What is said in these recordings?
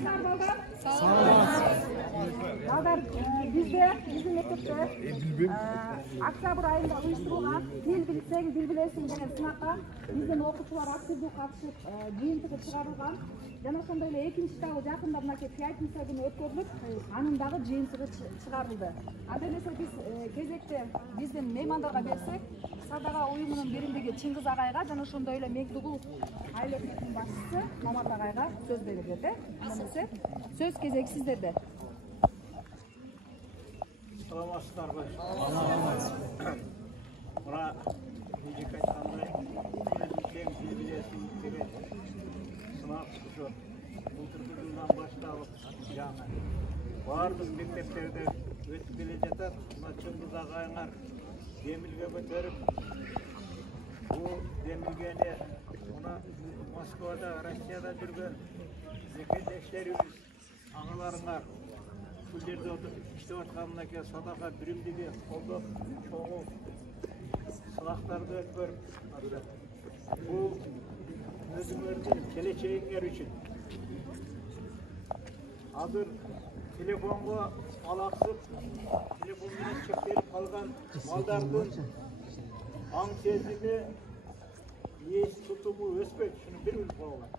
Саламатсыздар балдар? Балдар, биздин мектепте октябрь айында уюштурулган тил билсең, дил билесиң деген сынакка биздин окуучулар активдүү катышып, жыйынтыгы чыгарылган. Жана ошондой эле экинчи этабы жакында мынакей пятница күнү өткөрүлүп, анын дагы жыйынтыгы чыгарылды. Анда эмесе биз кезекте биздин меймандарга берсек, Садага уюмунун биримдиги Чыңгыз агайга жана ошондой эле Меңдугул айыл өкмөтүнүн башчысы Мамат агайга сөз берилет. Анда эмесе сөз кезеги сиздерде. Саламатсыздарбы? Мына эжеке айткандай, билсең, дил билесиң деген сынак ушу былтыркы жылдан башталып жаңы баардык мектептерде өтүп келе жатат. Мына Чыңгыз агайыңар демилге көтөрүп, бул демилгени мына Москвада, Россияда жүргөн мекендештерибиз, агаларыңар бұл жерде иштеп аткан мынакей Садака биримдиги колдоп, чогуу сынактарды өткөрүп, бул өзүңөрдүн келечегиңер үчүн азыр телефонго алаксып, телефон менен чектелип калган малдардын аң сезими, эс тутуму өспөйт, шуну бир билип коюңар.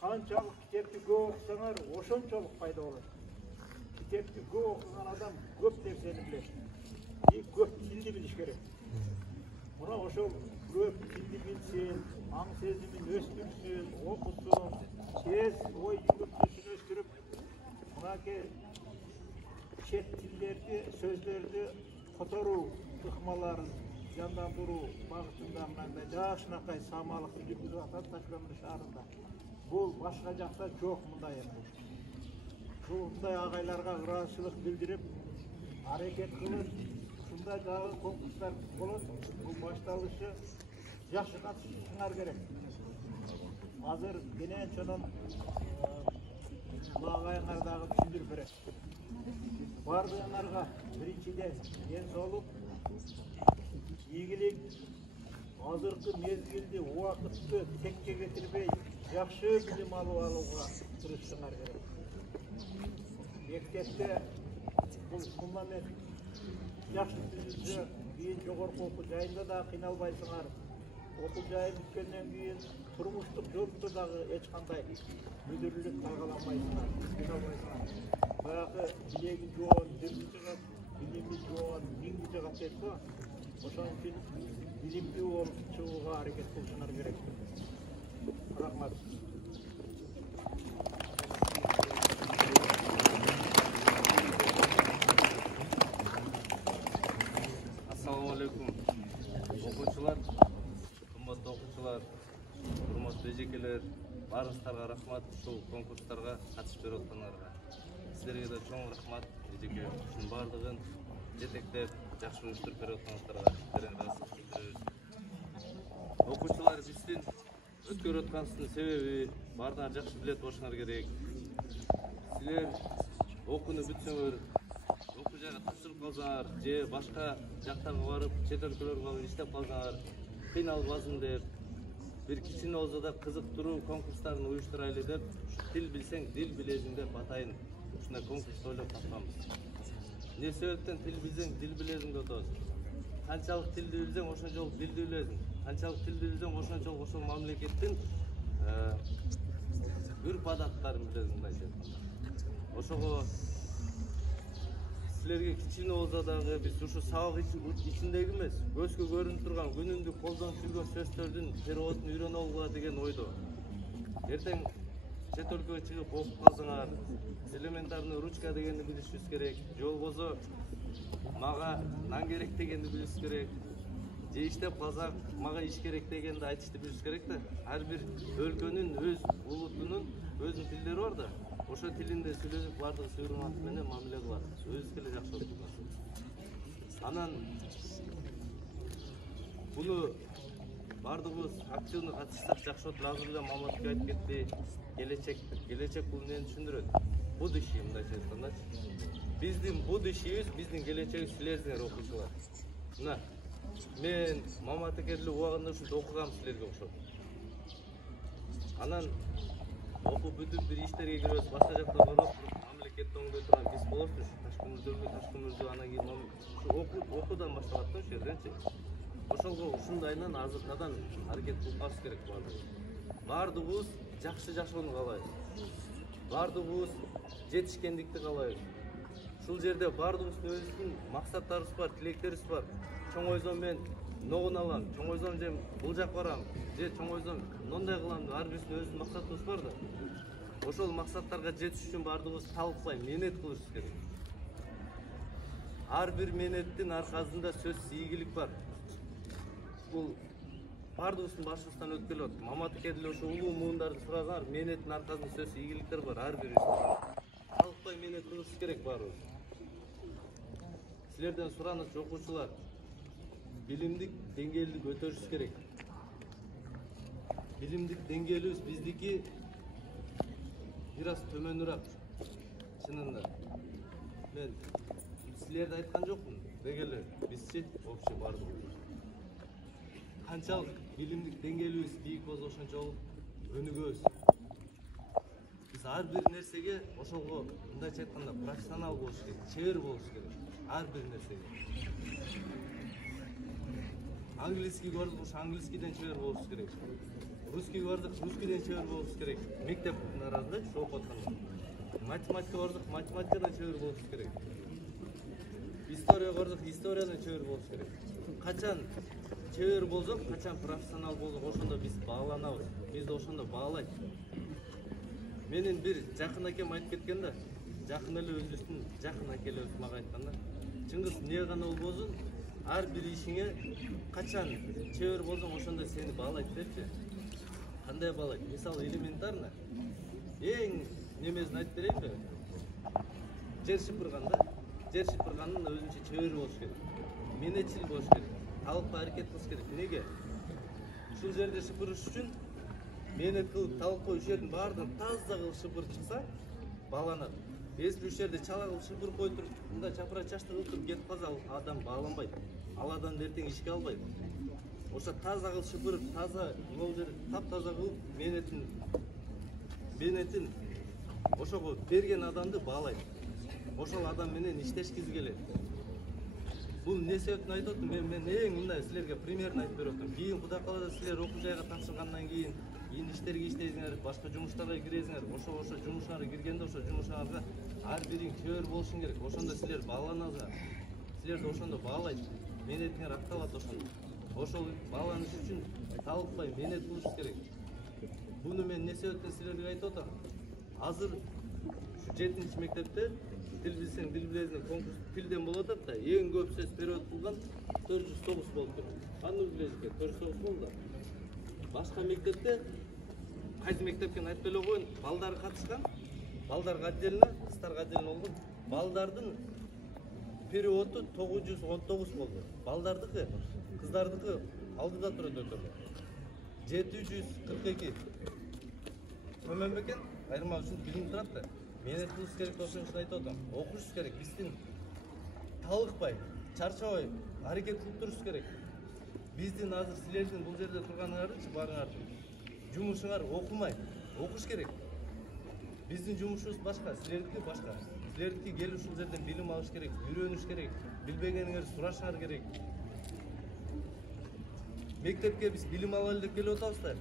Канчалык китепти көп окусаңар, ошончолук пайда болот. Китепти көп окуган адам көп нерсени билет. И көп тилди билиш керек. Мына ошол көп тилди билсин, аң сезимин өстүрсүн, окусун, тез ой жүгүртүүсүн өстүрүп, мынакей чет тилдерди, сөздөрдү которуу ыкмаларын жандандыруу багытында мындай жакшынакай самалыкты жүргүзүп атат Ташкөмүр шаарында. Бул башка жакта жок мындай эми. Ушундай агайларга ыраазычылык билдирип, аракет кылып, ушундай дагы конкурстар болот. Бул башталышы жакшы катышышыңар керек. Азыр кенен чонон агайыңар дагы түшүндүрүп берет. Бардыгыңарга биринчиден ден соолук, ийгилик, азыркы мезгилди, убакытты текке кетирбей, жакшы билим алууга тырышышыңар керек. Мектепте бул фундамент жакшы түзүлсө, кийин жогорку окуу жайында да кыйналбайсыңар. Окуу жайын бүткөндөн кийин турмуштук жолдо дагы эч кандай мүдүрүлүк тайгаланбайсыңар, кыйналбайсыңар. Баягы билеги жоон дирди жыгат, билими жоон миңди жыгат дейт го. Ошон үчүн билимдүү болуп чыгууга аракет кылышыңар керек. Рахмат. Assalamu alaikum. Окуучулар, кымбаттуу окуучулар, урматтуу эжекелер, баарыңыздарга рахмат ушул конкурстарга катышып берип аткандарга. Сиздерге да чоң рахмат, эжеке. Ушунун баардыгын жетектеп, жакшы уюштуруп берип атканыңыздарга сиздерге ыраазычылык билдиребиз. Окуучулар биздин өткөрүп атканыбыздын себеби баардыгыңар жакшы билет болушуңар керек. Силер окууну бүтсөңөр, окуу жайга тапшырып калсаңар, же башка жактарга барып, чет өлкөлөргө барып иштеп калсаңар, кыйналбасын деп, бир кичине болсо да кызыктыруу конкурстарын уюштурайлы деп, тил билсең, дил билесиң деп атайын ушундай конкурс ойлоп тапканбыз. Эмне себептен тил билсең, дил билесиң деп атабыз? Канчалык тилди билсең, ошончолук дилди билесиң. Канчалык тилди билсең, ошончолук ошол мамлекеттин үрп адаттарын билесиң мындайча айтканда. Ошого силерге кичине болсо дагы биз ушу сабак ичиндеги эмес, көзгө көрүнүп турган күнүндүк колдонуп жүргөн сөздөрдүн переводун үйрөнүп алгыла деген ойдо. Эртең чет өлкөгө чыгып окуп калсаңар, элементарный ручка дегенди билишибиз керек, же болбосо мага нан керек дегенди билишибиз керек. Же иштеп калсак, мага иш керек дегенди айтышты билишибиз керек да. Ар бир өлкөнүн өз улутунун өзүнүн тилдери бар да. Ошо тилинде сүйлөшүп, бардыгы сурматы менен мамиле кылат. Өзүбүзгө эле жакшы болуп турат. Анан буну бардыгыбыз активный катышсак жакшы болот. Азыр эле Маматке айтып кетти, келечек бул эмнени түшүндүрөт? Будущее мындайча айткандачы. Биздин будущебиз, биздин келечегибиз силердиңер окуучулар. Мына мен Мамат экелүү убагында ушинтип окугам силерге окшоп. Анан окуп бүтүп бир иштерге киребиз, башка жакта барып, мамлекетти оңдой турган биз болобуз. Ташкы мүрдөгү анан кийин ушу окуудан башталат да ошол жерденчи. Ошолго ушундайынан азыркадан аракет кылып калыш керек баардыгыбыз. Баардыгыбыз жакшы жашоону каалайбыз. Баардыгыбыз жетишкендикти каалайбыз. Ушул жерде баардыгыбыздын өзүбүздүн максаттарыбыз бар, тилектерибиз бар. Чоңойсом мен ногун алам, чоңойсом же бул жак барам, же чоңойсом мындай кылам деп ар бирибиздин өзүбүздүн максатыбыз бар да. Ошол максаттарга жетиш үчүн баардыгыбыз талкпай менет кылышыбыз керек. Ар бир менеттин аркасында сөзсүз ийгилик бар. Бул баардыгыбыздын башыбыздан өтүп келип атат. Маматыке деле ошо улуу муундарды сураган менеттин аркасында сөзсүз ийгиликтер бар ар бирибизде. Талкпай менет кылышыбыз керек баарыбыз. Силерден сураныч окуучулар, билимдик деңгээлди көтөрүшүбүз керек. Билимдик деңгээлибиз биздики бир аз төмөнүрөөк. Чынында. Мен силерди айткан жокмун. Деги эле бизчи общий бардыгыбыз. Канчалык билимдик деңгээлибиз бийик болсо ошончолук өнүгөбүз. Биз ар бир нерсеге ошолго мындайча айтканда профессионал болуш керек, чебер болуш керек. Ар бир нерсеге. Английский көрдүк, ошо английскийден чебер болуш керек. Русский көрдүк, русскийден чебер болуш керек. Мектептин арасында ошо окуп атканда. Математика көрдүк, математикадан чебер болуш керек. История көрдүк, историядан чебер болуш керек. Качан чебер болсок, качан профессионал болсок, ошондо биз бааланабыз. Бизди ошондо баалайт. Менин бир жакын акем айтып кеткен да, жакын эле өзүбүздүн жакын акелерибиз мага айткан да. Чыңгыз эмне гана болбосун, ар бир ишиңе качан чебер болсоң, ошондо сени баалайт депчи. Кандай баалайт? Мисалы элементарно. Эң немесин айтып берейинби? Жер шыпырганда, жер шыпыргандын өзүнчө чебер болуш керек. Менетчил болуш керек. Талкпай аракет кылыш керек. Неге? Ушул жерде шыпырыш үчүн менет кылып талкпай ушул жердин баардыгын таза кылып шыпырып чыкса, бааланат. Если ушул жерде чала кылып шыпырып коюп туруп, мындай чапыра чачты кылып туруп кетип калса, адам бааланбайт. Ал адам эртең ишке албайт. Ошо таза кылып шыпырып, таза могу жерди таптаза кылып менетин ошого берген адамды баалайт. Ошол адам менен иштешкиси келет. Бул эмне себептен айтып атам? Мен эң мындай силерге примерин айтып берип атам. Кийин Кудай кааласа силер окуу жайга тапшыргандан кийин иштерге иштейсиңер, башка жумуштарга киресиңер. Ошо жумушка киргенде ошо жумушыңарга ар бириң чебер болушуң керек. Ошондо силер бааланасыңар. Силерди ошондо баалайт. Менетиңер акталат ошондо. Ошол бааланыш үчүн талкпай менет кылыш керек. Буну мен эмне себептен силерге айтып атам? Азыр ушу 7-чи мектепте тил билсең, дил билесиң конкурс тилден болуп атат да, эң көп сөз перевод кылган 409 болуп тур. Аны билесиңер, 409 болду. Башка мектепте, кайсы мектепкен айтып эле коеюн, балдар катышкан, балдарга отдельно, кыздарга отдельно болгон. Балдардын переводу 919 болду. Балдардыкы, кыздардыкы алдыда турат өтөрдү. 742. Төмөн бекен, айырма үчүн билинип турат да. Менет кылыш керек, ошон үчүн айтып атам. Окушубуз керек, биздин талыкпай, чарчабай аракет кылып турушубуз керек. Биздин азыр силердин бул жерде турганыңардычы баарыңардын жумушуңар окумай, окуш керек. Биздин жумушубуз башка, силердики башка. Силердики келип ушул жерден билим алыш керек, үйрөнүш керек, билбегениңерди сурашыңар керек. Мектепке биз билим алалы деп келип атабыз да.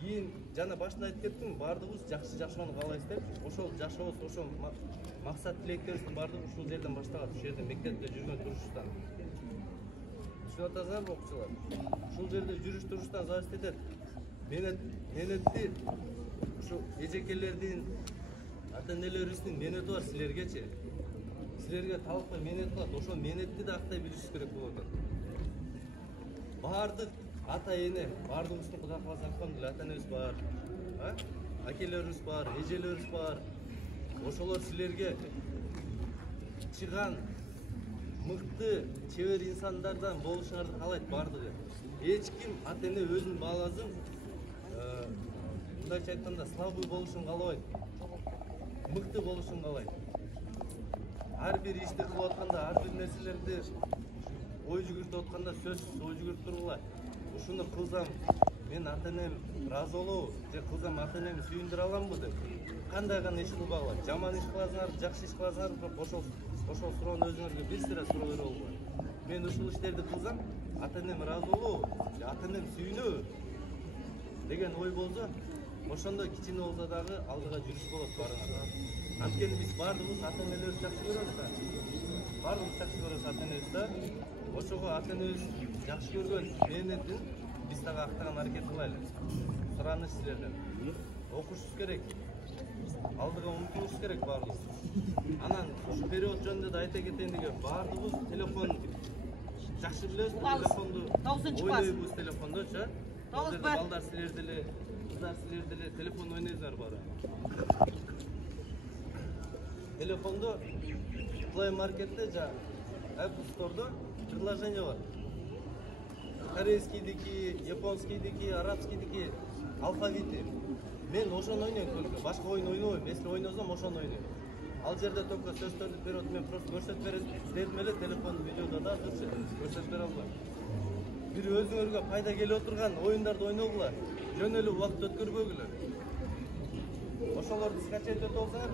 Кийин жана башында айтып кеттим, баардыгыбыз жакшы жашоону каалайбыз деп. Ошол жашообуз, ошол максат тилектерибиздин баардыгы ушул жерден башталат, ушул жерде мектепте жүргөн турушубуздан. Түшүнүп атасыңарбы окуучулар? Ушул жерде жүрүш туруштан зависит этет. Менетти ушу эжекелердин, ата-энелерибиздин менети бар силергечи. Силерге талкпай менет кылат, ошол менетти да актай билишиңиз керек болуп атат. Баардык ата-эне, баардыгыбыздын Кудай кааласа айткандай ата-энебиз бар, акелерибиз бар, эжелерибиз бар. Ошолор силерге чыган мыкты, чебер инсандардан болушуңарды каалайт баардыгы. Эч ким ата-эне өзүн бааласын, мындайча айтканда слабый болушун каалабайт. Мыкты болушун каалайт. Ар бир ишти кылып атканда, ар бир нерселерди ой жүгүртүп атканда сөзсүз ой жүгүртүп тургула. Ушуну кылсам, мен ата-энем ыраазы болобу же кызым ата энеми сүйүндүрө аламбы деп кандай гана иш кылбагыла жаман иш кыласыңар жакшы иш кыласыңар бирок ошол суроону өзүңөргө бир сыйра суроо берип алгыла мен ушул иштерди кылсам ата энем ыраазы болобу же ата энем сүйүнөбү деген ой болсо ошондо кичине болсо дагы алдыга жүрүш болот баарыңар. Анткени биз баардыгыбыз ата энелерибизди жакшы көрөбүз да. Баардыгыбыз жакшы көрөбүз ата энебизди да. Ошого ата энебиз жакшы көргөн мээнетин биз дагы актаган аракет кылайлы. Сураныч силерден. Окушубуз керек. Алдыга умтулуш керек баардыгыбыз. Анан ушу период жөнүндө да айта кетейин деген баардыгыбыз телефон жакшы билебиз, телефонду ойнойбуз телефондочу. Балдар силер деле, кыздар силер деле телефон ойнойсуңар баары. Телефондо Play Market'te Apple Store'da предложение бар. Корейскийдики, японскийдики, арабскийдики алфавиты. Мен ошону ойнойм только. Башка ойун ойнобойм. Если ойносом ошону ойнойм. Ал жерде только сөздөрдү берет, мен просто көрсөтүп бердим эле телефондун видеодо да көрсөтүп бере албайм. Бир өзүңөргө пайда келип отурган оюндарды ойногула. Жөн эле убакыт өткөрбөгүлө. Ошолорду скачать этип алсаңар,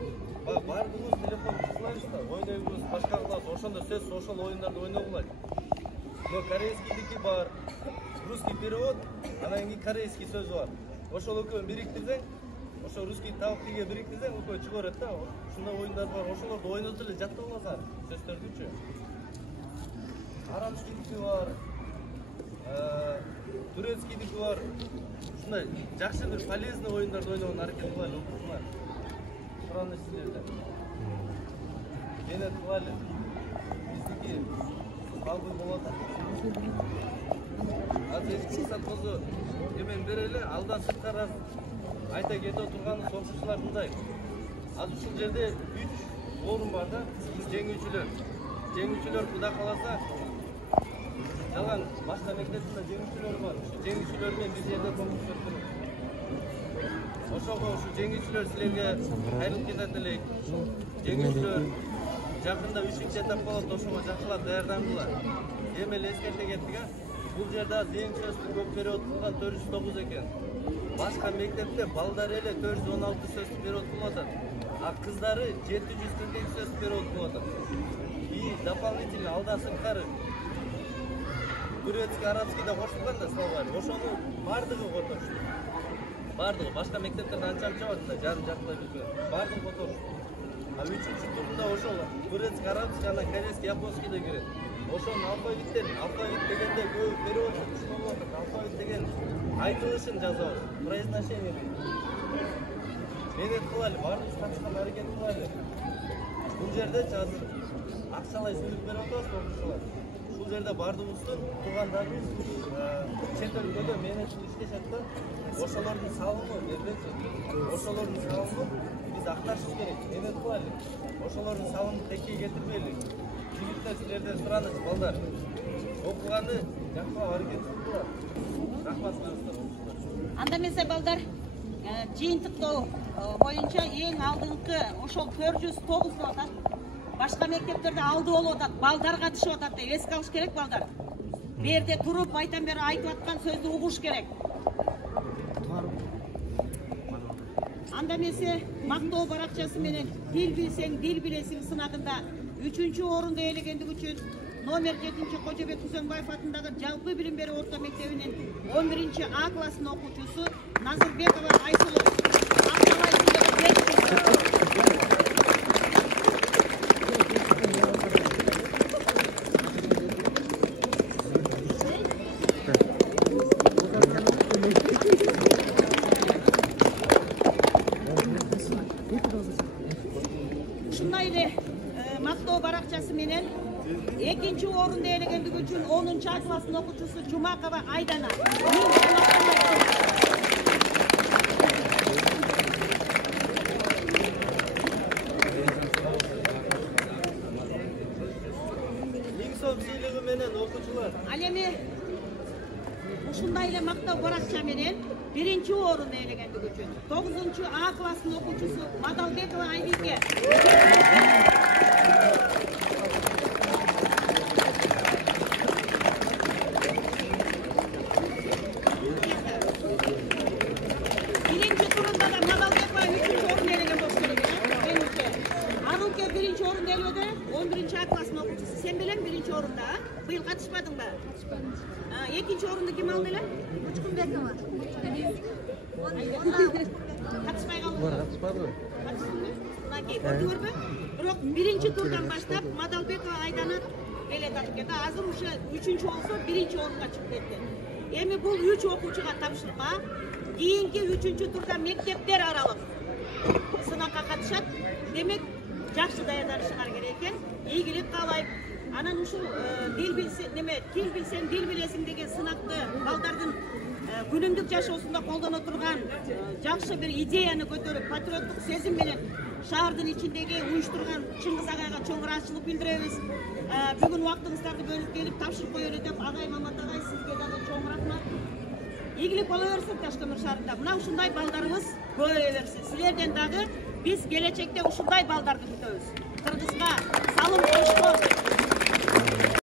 баардыгыбыз телефон кылабыз да, ойнойбуз, башка кылабыз. Ошондо сөз ошол оюндарды ойногула. Но корейскийдики бар, русский перевод, анан кийин корейский сөз бар. Ошол экөөнү бириктирсең, ошо русский табыкты бириктирсең, экөө чыга берет да. Ушундай оюндар бар, ошолорду ойнотуп эле жаттап аласың сөздөрдүчү. Арабскийдики бар, турецкийдики бар. Ушундай жакшы бир полезный оюндарды ойногон аракет кылайлы окуучулар. Сураныч силерден. Менен кылайлы. Биздики калбый болот. Азыр эч кызы эмен берели, алдан сырткары айта кетип отурган окуучулар мындай. Азыр ушул жерде 3 орун бар да, жеңүүчүлөр. Жеңүүчүлөр Кудай кааласа жалаң башка мектептин жеңүүчүлөрү бар. Ушу жеңүүчүлөр менен биз жерде конкурс өткөрөбүз. Ошого ушу жеңүүчүлөр силерге кайрылып кетет элек. Жеңүүчүлөр жакында 3-этап болот, ошого жакшылап даярдангыла. Эми эле эскерте кеттик, бул жерде эң сөздү көп перевод кылган 409 экен. Башка мектепте балдар эле 416 сөздү перевод кылып атат. А кыздары 742 сөздү перевод кылып атат. И дополнительно алдан сырткары турецкий, арабский да кошулган да словарь. Ошону бардыгы которушту. Бардыгы башка мектептерде анча бар да, жарым-жартылай билбейм. Бардыгы которушту. А 3-чү турунда ошол турецкий, арабский, анан корейский, японский да кирет. Ошонун алфавит дегенде көбү перевод түшүнүп атат. Алфавит деген айтылышын жазабыз, произношение дейт. Менен кылайлы, бардыгыбыз катышкан аракет кылайлы. Бул жерде азыр акчалай сүйлөп берип атабыз окуучулар. Ушул жерде бардыгыбыздын туугандарыбыз чет өлкөдө менеджер иштешет да. Ошолордун салымы бербечи. Ошолордун салымын биз акташыбыз керек. Менен кылайлы. Ошолордун салымын текке кетирбейли. Жигиттер силерден сураныч балдар. Окуганды жакшылап аракет кылгыла. Рахмат силерге. Анда эмесе балдар, жыйынтыктоо боюнча эң алдыңкы ошол 409 болуп атат. Башка мектептерде алды болуп атат, балдар катышып атат деп эске алыш керек балдар. Берде туруп айтан бери айтып аткан сөздү угуш керек. Анда эмесе мактоо баракчасы менен дил билсең, дил билесиң сынагында 3-чү орунду ээлегендиги үчүн номер 7 Кожобек Күзөнбаев атындагы жалпы билим берүү орто мектебинин 11 А классынын окуучусу Назырбекова Айсулу. Ушундай эле мактоо баракчасы менен 2-чи орунду ээлегендиги үчүн 10 А классынын окуучусу Жумакова Айдана. Ал эми ушундай эле мактоо баракча менен 1-чи орунду ээлегендиги үчүн 9 А классынын окуучусу Мадалбекова Айбике. катышпадың ба? Экинчи орунду ким алды эле? Учкунбекова. Катышпай калды. Катышпады. Мынакей көрдүңөрбү? Бирок биринчи турдан баштап Мадалбекова Айдана келет экен. Азыр ушу 3-чү болсо 1-чи орунга чыгып кетти. Эми бул 3 окуучуга тапшырма. Кийинки 3-чү турда мектептер аралык сынакка катышат. Демек, жакшы даярданышыңар керек экен. Ийгилик каалайм. Анан ушул тил билсең, дил билесиң деген сынакты балдардын күнүмдүк жашоосунда колдоно турган жакшы бир идеяны көтөрүп, патриоттук сезим менен шаардын ичиндеги уюштурган Чыңгыз агайга чоң ыраазычылык билдиребиз. Бүгүн убактыңыздарды бөлүп келип тапшырып коелу деп агай Мамат агай сизге дагы чоң рахмат. Ийгилик боло берсин Таш-Көмүр шаарында. Мына ушундай балдарыбыз көбөйө берсин. Силерден дагы биз келечекте ушундай балдарды күтөбүз. Кыргызга салым